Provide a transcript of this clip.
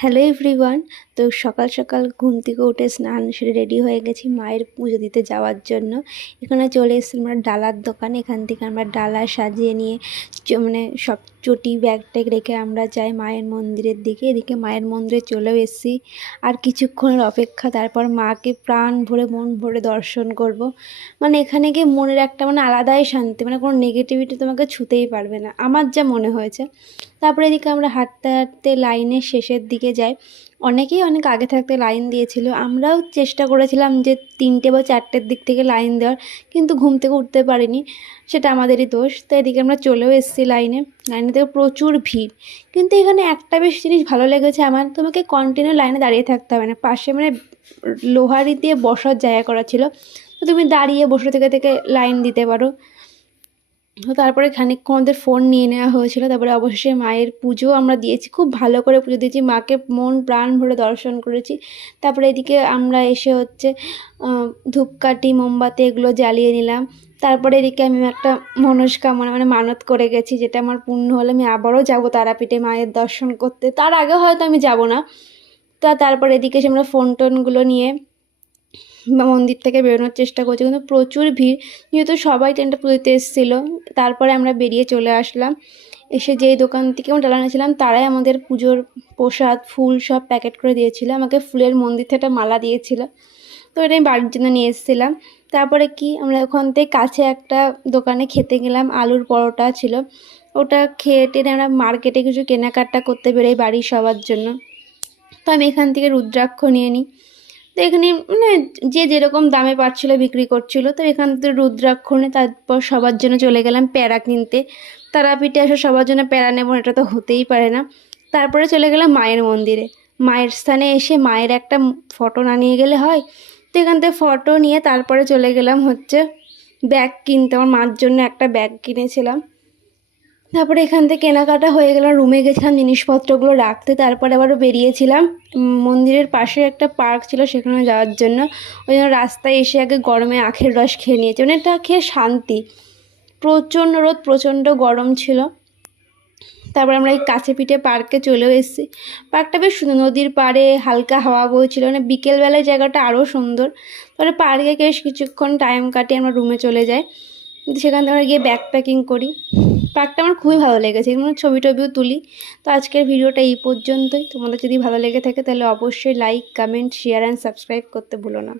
Hello everyone. তো সকাল সকাল ঘুম থেকে উঠে স্নান সেরে রেডি হয়ে গেছি মায়ের পুজো দিতে যাওয়ার জন্য। এখানে চলে এসেছি আমরা ডালার দোকানে। এখান থেকে আমরা ডালা সাজিয়ে নিয়ে মানে সব চটি ব্যাগ ট্যাগ রেখে আমরা যাই মায়ের মন্দিরের দিকে। এদিকে মায়ের মন্দিরে চলেও এসেছি, আর কিছুক্ষণের অপেক্ষা, তারপর মাকে প্রাণ ভরে মন ভরে দর্শন করব। মানে এখানে গিয়ে মনের একটা আলাদাই শান্তি, কোনো নেগেটিভিটি তোমাকে ছুতেই পারবে না, আমার যা মনে হয়েছে। তারপরে এদিকে আমরা হাঁটতে হাঁটতে লাইনের শেষের দিকে যাই। অনেকেই অনেক আগে থাকতে লাইন দিয়েছিল, আমরাও চেষ্টা করেছিলাম যে 3টে বা 4টের দিক থেকে লাইন দেওয়ার, কিন্তু ঘুম থেকে উঠতে পারিনি, সেটা আমাদেরই দোষ। তো এদিকে আমরা চলেও এসেছি লাইনে থেকে প্রচুর ভিড়। কিন্তু এখানে একটা বেশ জিনিস ভালো লেগেছে আমার, তোমাকে কন্টিনিউ লাইনে দাঁড়িয়ে থাকতে হবে না, পাশে লোহারি দিয়ে বসার জায়গা করা ছিল, তো তুমি দাঁড়িয়ে বসে থেকে থেকে লাইন দিতে পারো। তো তারপরে খানিকক্ষণ আমাদের ফোন নিয়ে নেওয়া হয়েছিল, তারপরে অবশ্যই মায়ের পুজো আমরা দিয়েছি, খুব ভালো করে পুজো দিয়েছি, মাকে মন প্রাণ ভরে দর্শন করেছি। তারপরে এদিকে আমরা এসে ধূপকাঠি মোমবাতি এগুলো জ্বালিয়ে নিলাম। তারপরে এদিকে আমি একটা মনস্কামনা মানত করে গেছি, যেটা আমার পূর্ণ হলে আমি আবারও যাব তারাপীঠে মায়ের দর্শন করতে। তার আগে হয়তো আমি যাব না। তারপরে এদিকে এসে আমরা ফোন টোনগুলো নিয়ে মন্দির থেকে বেরোনোর চেষ্টা করছি, কিন্তু প্রচুর ভিড়, যেহেতু সবাই ট্রেনটা পুজো দিতে এসেছিলো। তারপরে আমরা বেরিয়ে চলে আসলাম। এসে যেই দোকান থেকে আমরা ডালা নিয়েছিলাম তারাই আমাদের পুজোর প্রসাদ ফুল সব প্যাকেট করে দিয়েছিল, আমাকে ফুলের মন্দির থেকে একটা মালা দিয়েছিল, তো এটা আমি বাড়ির জন্য নিয়ে এসেছিলাম। তারপরে আমরা ওখান থেকে কাছে একটা দোকানে খেতে গেলাম, আলুর পরোটা ছিল, ওটা খেয়ে টেনে আমরা মার্কেটে কিছু কেনাকাটা করতে বেরোই বাড়ির সবার জন্য। তো আমি এখান থেকে রুদ্রাক্ষ নিয়ে নিই। তো এখানে যে যেরকম দামে পাচ্ছিলো বিক্রি করছিলো, তো এখান থেকে রুদ্রাক্ষ নিয়ে তারপর সবার জন্য চলে গেলাম প্যারা কিনতে। তারাপীঠে আসে সবার জন্য প্যারা নেব, এটা তো হতেই পারে না। তারপরে চলে গেলাম মায়ের মন্দিরে। মায়ের স্থানে এসে মায়ের একটা ফটো না নিয়ে গেলে হয়, তো এখান থেকে ফটো নিয়ে তারপরে চলে গেলাম ব্যাগ কিনতে। আমার মার জন্য একটা ব্যাগ কিনেছিলাম। তারপরে এখান থেকে কেনাকাটা হয়ে গেল, রুমে গেছিলাম জিনিসপত্রগুলো রাখতে। তারপরে আবারও বেরিয়েছিলাম মন্দিরের পাশে একটা পার্ক ছিল সেখানে যাওয়ার জন্য। ওই জন্য রাস্তায় এসে আগে গরমে আখের রস খেয়ে নিয়েছি, এটা খেয়ে শান্তি। প্রচণ্ড রোদ, প্রচণ্ড গরম ছিল। তারপর আমরা এই কাছে পিঠে পার্কে চলেও এসেছি। পার্কটা বেশ সুন্দর, নদীর পাড়ে হালকা হাওয়া বইছিল, বিকেলবেলায় জায়গাটা আরও সুন্দর। তারপরে পার্কে বেশ কিছুক্ষণ টাইম কাটিয়ে আমরা রুমে চলে যাই। সেখান থেকে আমরা গিয়ে ব্যাগ প্যাকিং করি। পার্কটা আমার খুবই ভালো লেগেছে, ছবি টবিও তুলি। তো আজকের ভিডিওটা এই পর্যন্তই। তোমাদের যদি ভালো লেগে থাকে তাহলে অবশ্যই like comment share and subscribe করতে ভুলো না।